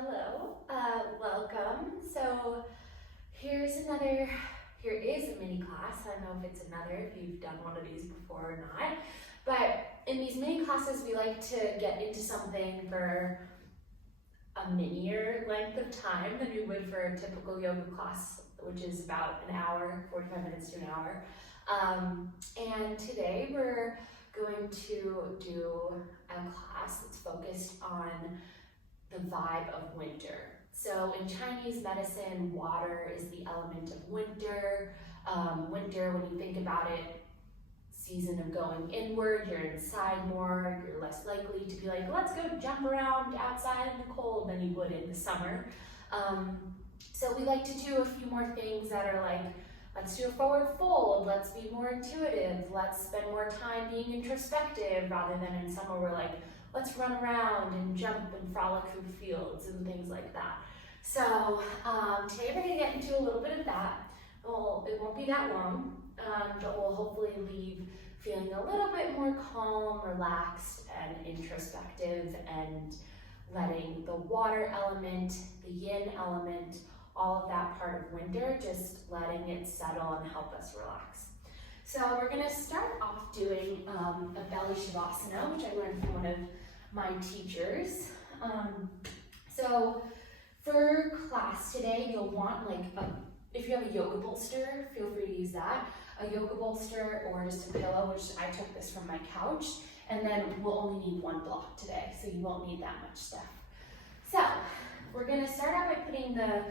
Hello, welcome. So here is a mini class. I don't know if it's another, if you've done one of these before or not. But in these mini classes, we like to get into something for a minier length of time than we would for a typical yoga class, which is about an hour, 45 minutes to an hour. And today we're going to do a class that's focused on the vibe of winter. So in Chinese medicine, water is the element of winter. Winter, when you think about it, season of going inward, you're inside more, you're less likely to be like, let's go jump around outside in the cold than you would in the summer. So we like to do a few more things that are like, let's do a forward fold, let's be more intuitive, let's spend more time being introspective, rather than in summer we're like, let's run around and jump and frolic through the fields and things like that. So today we're going to get into a little bit of that. It won't be that long, but we'll hopefully leave feeling a little bit more calm, relaxed, and introspective, and letting the water element, the yin element, all of that part of winter, just letting it settle and help us relax. So we're going to start off doing a belly shavasana, which I learned from one of my teachers. So for class today, you'll want if you have a yoga bolster, feel free to use that. A yoga bolster or just a pillow, which I took this from my couch, and then we'll only need one block today, so you won't need that much stuff. So we're going to start out by putting the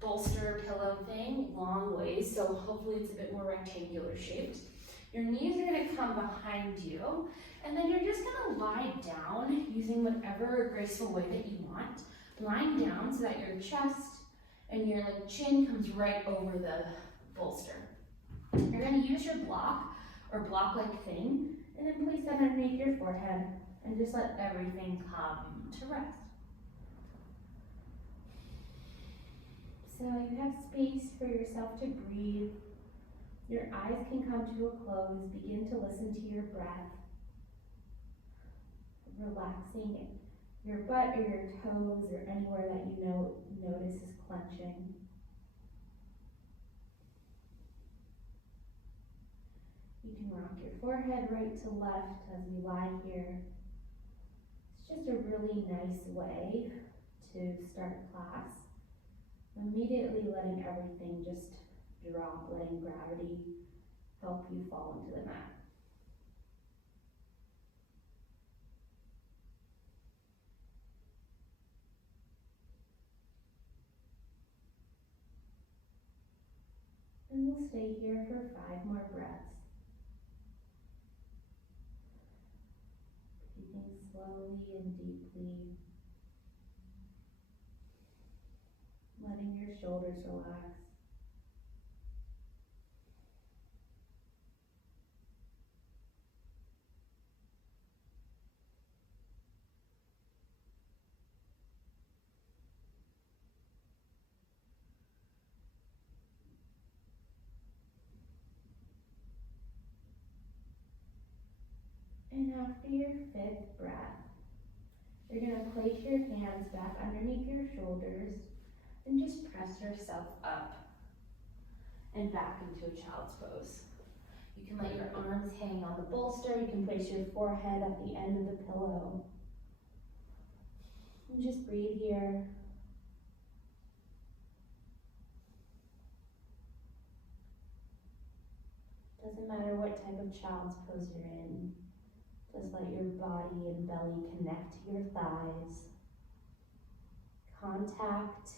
bolster pillow thing long ways, so hopefully it's a bit more rectangular shaped. Your knees are going to come behind you, and then you're just going to lie down using whatever graceful way that you want. Lying down so that your chest and your chin comes right over the bolster. You're going to use your block or block-like thing, and then place that underneath your forehead and just let everything come to rest. So you have space for yourself to breathe. Your eyes can come to a close. Begin to listen to your breath. Relaxing your butt or your toes or anywhere that you notice is clenching. You can rock your forehead right to left as we lie here. It's just a really nice way to start class. Immediately letting everything just drop, letting gravity help you fall into the mat. And we'll stay here for 5 more breaths. Breathing slowly and deeply. Letting your shoulders relax. And after your 5th breath, you're going to place your hands back underneath your shoulders and just press yourself up and back into a child's pose. You can let your arms hang on the bolster. You can place your forehead at the end of the pillow. And just breathe here. Doesn't matter what type of child's pose you're in. Just let your body and belly connect to your thighs. Contact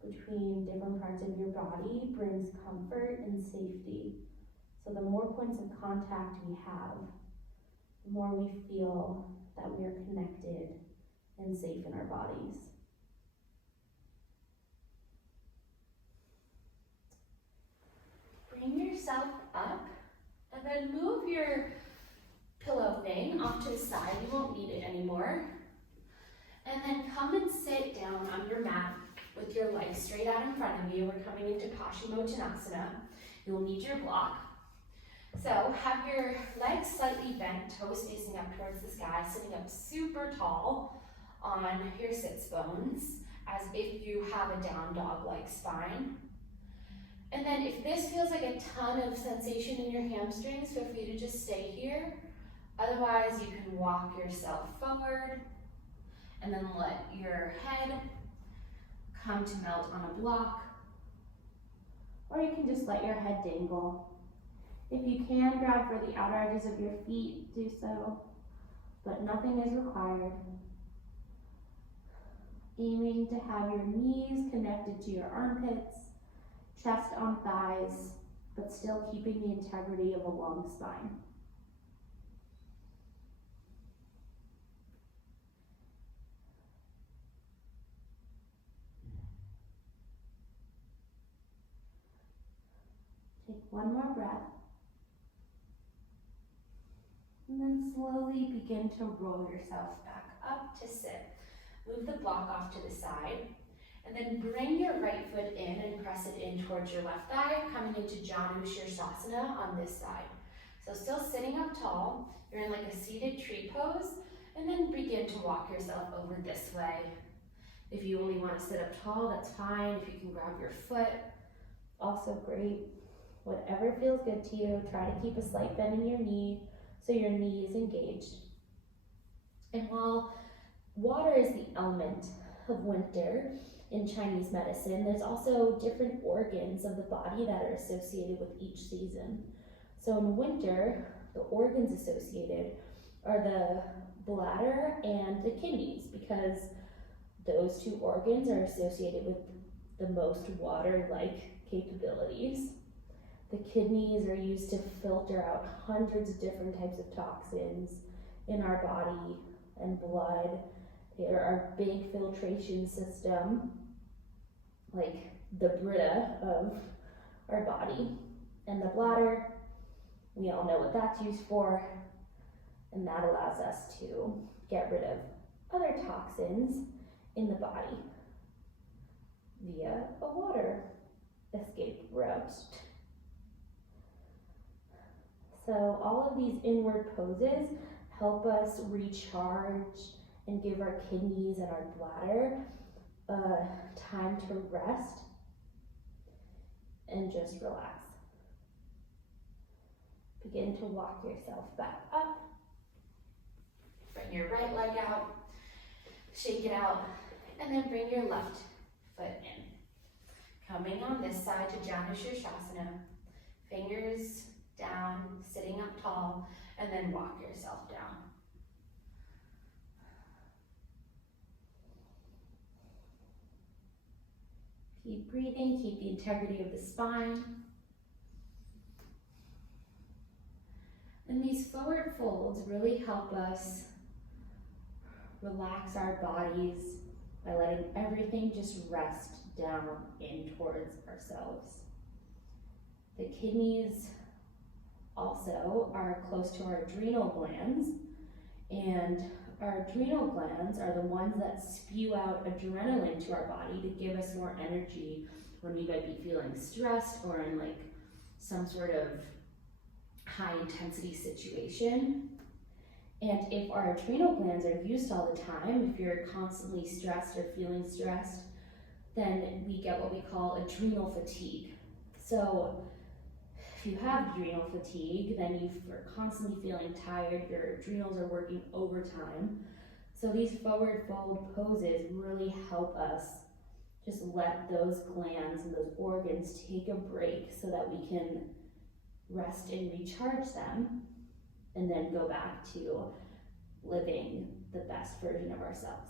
between different parts of your body brings comfort and safety. So the more points of contact we have, the more we feel that we are connected and safe in our bodies. Bring yourself up and then move your pillow thing off to the side. You won't need it anymore. And then come and sit down on your mat with your legs straight out in front of you. We're coming into Paschimottanasana. You'll need your block. So have your legs slightly bent, toes facing up towards the sky, sitting up super tall on your sits bones as if you have a down dog-like spine. And then if this feels like a ton of sensation in your hamstrings, feel free to just stay here. Otherwise, you can walk yourself forward and then let your head come to melt on a block. Or you can just let your head dangle. If you can, grab for the outer edges of your feet, do so, but nothing is required. Aiming to have your knees connected to your armpits, chest on thighs, but still keeping the integrity of a long spine. Take one more breath. And then slowly begin to roll yourself back up to sit. Move the block off to the side. And then bring your right foot in and press it in towards your left thigh, coming into Janushirasana on this side. So still sitting up tall, you're in like a seated tree pose, and then begin to walk yourself over this way. If you only want to sit up tall, that's fine. If you can grab your foot, also great. Whatever feels good to you, try to keep a slight bend in your knee so your knee is engaged. And while water is the element of winter in Chinese medicine, there's also different organs of the body that are associated with each season. So in winter, the organs associated are the bladder and the kidneys, because those two organs are associated with the most water-like capabilities. The kidneys are used to filter out hundreds of different types of toxins in our body and blood. They're our big filtration system, like the Brita of our body. And the bladder, we all know what that's used for, and that allows us to get rid of other toxins in the body via a water escape route. So all of these inward poses help us recharge and give our kidneys and our bladder time to rest and just relax. Begin to walk yourself back up. Bring your right leg out, shake it out, and then bring your left foot in. Coming on this side to Janushirasana, fingers down, sitting up tall, and then walk yourself down. Keep breathing, keep the integrity of the spine. And these forward folds really help us relax our bodies by letting everything just rest down in towards ourselves. The kidneys also are close to our adrenal glands, and our adrenal glands are the ones that spew out adrenaline to our body to give us more energy when we might be feeling stressed or in like some sort of high intensity situation. And if our adrenal glands are used all the time, if you're constantly stressed or feeling stressed, then we get what we call adrenal fatigue. So if you have adrenal fatigue, then you are constantly feeling tired, your adrenals are working overtime. So these forward fold poses really help us just let those glands and those organs take a break so that we can rest and recharge them, and then go back to living the best version of ourselves.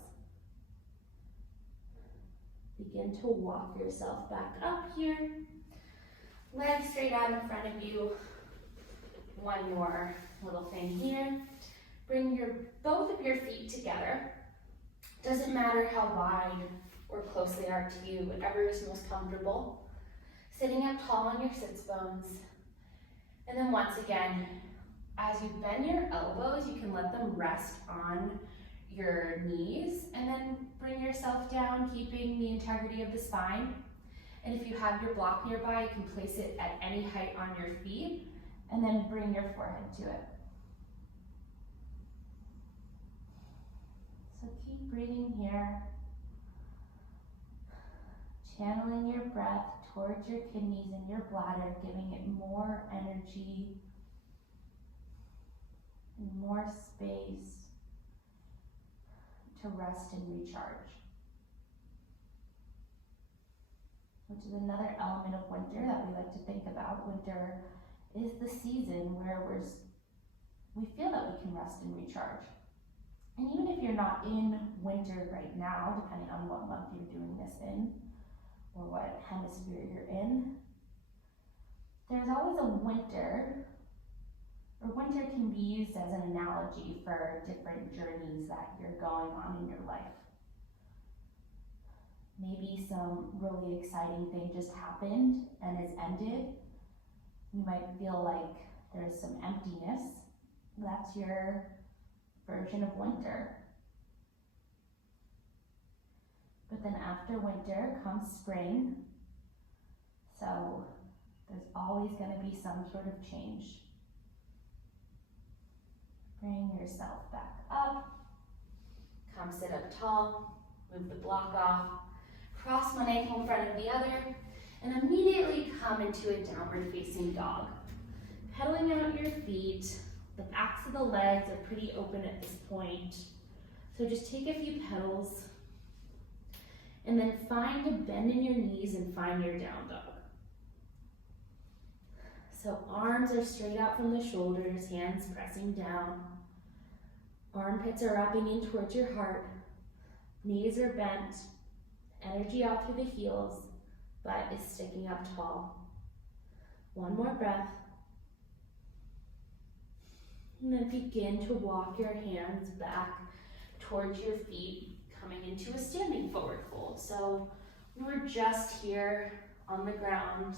Begin to walk yourself back up here. Legs straight out in front of you. One more little thing here. Bring both of your feet together. Doesn't matter how wide or close they are to you, whatever is most comfortable. Sitting up tall on your sits bones. And then once again, as you bend your elbows, you can let them rest on your knees, and then bring yourself down, keeping the integrity of the spine. And if you have your block nearby, you can place it at any height on your feet, and then bring your forehead to it. So keep breathing here. Channeling your breath towards your kidneys and your bladder, giving it more energy and more space to rest and recharge. Which is another element of winter that we like to think about. Winter is the season where we feel that we can rest and recharge. And even if you're not in winter right now, depending on what month you're doing this in, or what hemisphere you're in, there's always a winter, or winter can be used as an analogy for different journeys that you're going on in your life. Maybe some really exciting thing just happened and is ended. You might feel like there's some emptiness. That's your version of winter. But then after winter comes spring. So there's always going to be some sort of change. Bring yourself back up. Come sit up tall. Move the block off. Cross one ankle in front of the other. And immediately come into a downward facing dog. Pedaling out your feet. The backs of the legs are pretty open at this point. So just take a few pedals. And then find a bend in your knees and find your down dog. So arms are straight out from the shoulders, hands pressing down. Armpits are wrapping in towards your heart. Knees are bent. Energy out through the heels. Butt is sticking up tall. One more breath. And then begin to walk your hands back towards your feet, coming into a standing forward fold. So we're just here on the ground,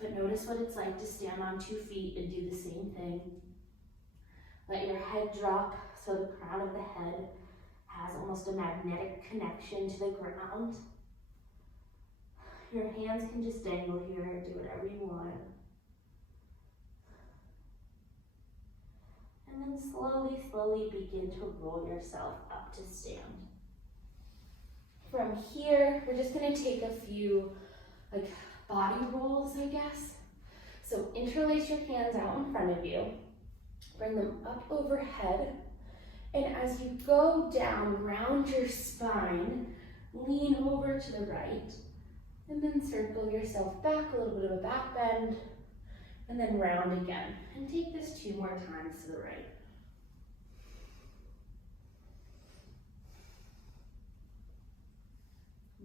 but notice what it's like to stand on 2 feet and do the same thing. Let your head drop so the crown of the head has almost a magnetic connection to the ground. Your hands can just dangle here, do whatever you want. And then slowly begin to roll yourself up to stand. From here, we're just gonna take a few body rolls, I guess. So interlace your hands out in front of you. Bring them up overhead. And as you go down, round your spine, lean over to the right, and then circle yourself back, a little bit of a back bend, and then round again. And take this 2 more times to the right.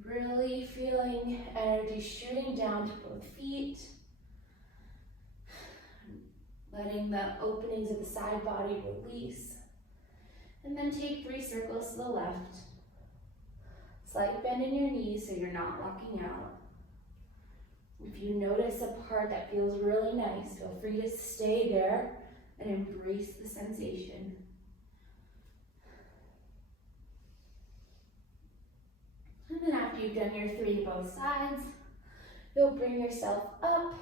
Really feeling energy shooting down to both feet. Letting the openings of the side body release. And then take 3 circles to the left. Slight bend in your knees so you're not locking out. If you notice a part that feels really nice, feel free to stay there and embrace the sensation. And then after you've done your 3 to both sides, you'll bring yourself up.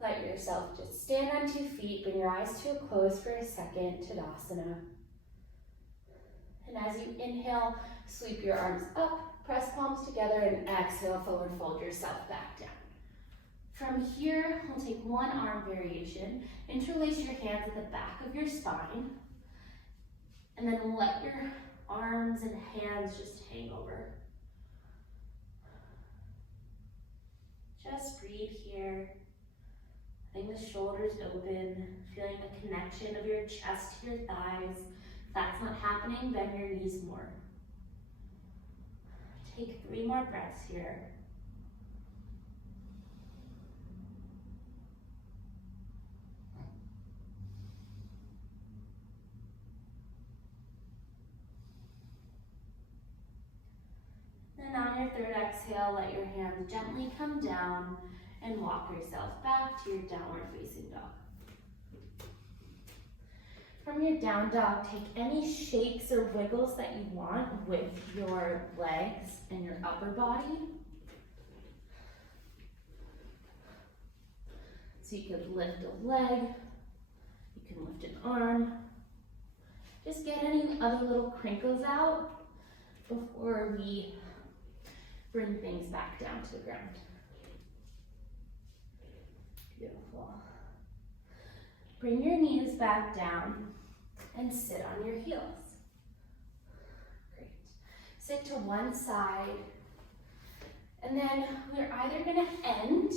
Let yourself just stand on 2 feet, bring your eyes to a close for a second, Tadasana. And as you inhale, sweep your arms up, press palms together, and exhale, forward fold yourself back down. From here, we'll take 1 arm variation. Interlace your hands at the back of your spine, and then let your arms and hands just hang over. Just breathe here. Letting the shoulders open, feeling the connection of your chest to your thighs. If that's not happening, bend your knees more. Take 3 more breaths here. Then on your 3rd exhale, let your hands gently come down and walk yourself back to your downward facing dog. From your down dog, take any shakes or wiggles that you want with your legs and your upper body. So you could lift a leg, you can lift an arm, Just get any other little crinkles out before we bring things back down to the ground. Beautiful. Bring your knees back down and sit on your heels. Great. Sit to one side, and then we're either going to end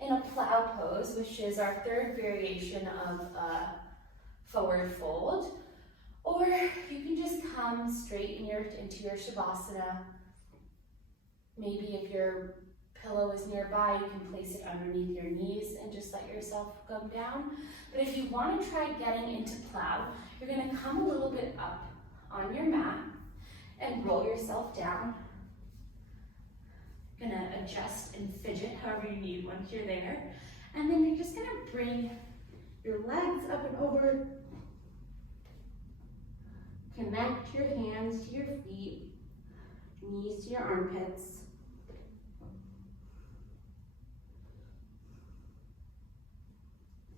in a plow pose, which is our third variation of a forward fold, or you can just come straight into your Shavasana. Maybe if your pillow is nearby, you can place it underneath your knees and just let yourself go down. But if you want to try getting into plow, you're going to come a little bit up on your mat and roll yourself down. You're going to adjust and fidget however you need once you're there. And then you're just going to bring your legs up and over. Connect your hands to your feet, knees to your armpits.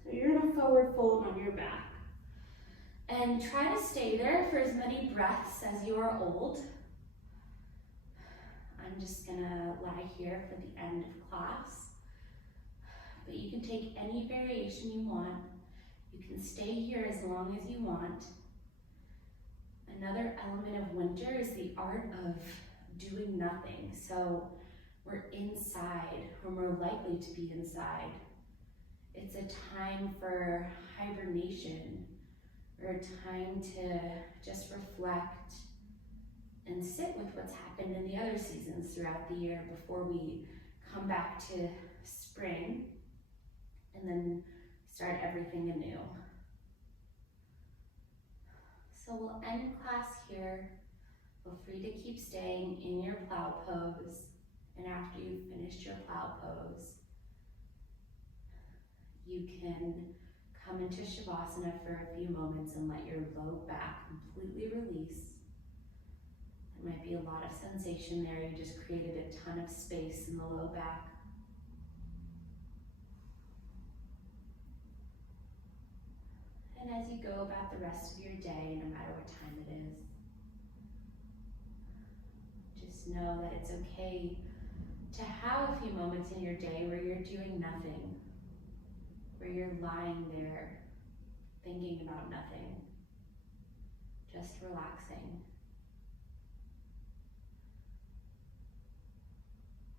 So you're in a forward fold on your back. And try to stay there for as many breaths as you are old. I'm just gonna lie here for the end of class. But you can take any variation you want. You can stay here as long as you want. Another element of winter is the art of doing nothing. So we're inside, or more likely to be inside. It's a time for hibernation, or a time to just reflect and sit with what's happened in the other seasons throughout the year before we come back to spring and then start everything anew. So we'll end class here. Feel free to keep staying in your plow pose, and after you've finished your plow pose, you can come into Shavasana for a few moments and let your low back completely release. There might be a lot of sensation there. You just created a ton of space in the low back. And as you go about the rest of your day, no matter what time it is, just know that it's okay to have a few moments in your day where you're doing nothing, where you're lying there thinking about nothing, just relaxing.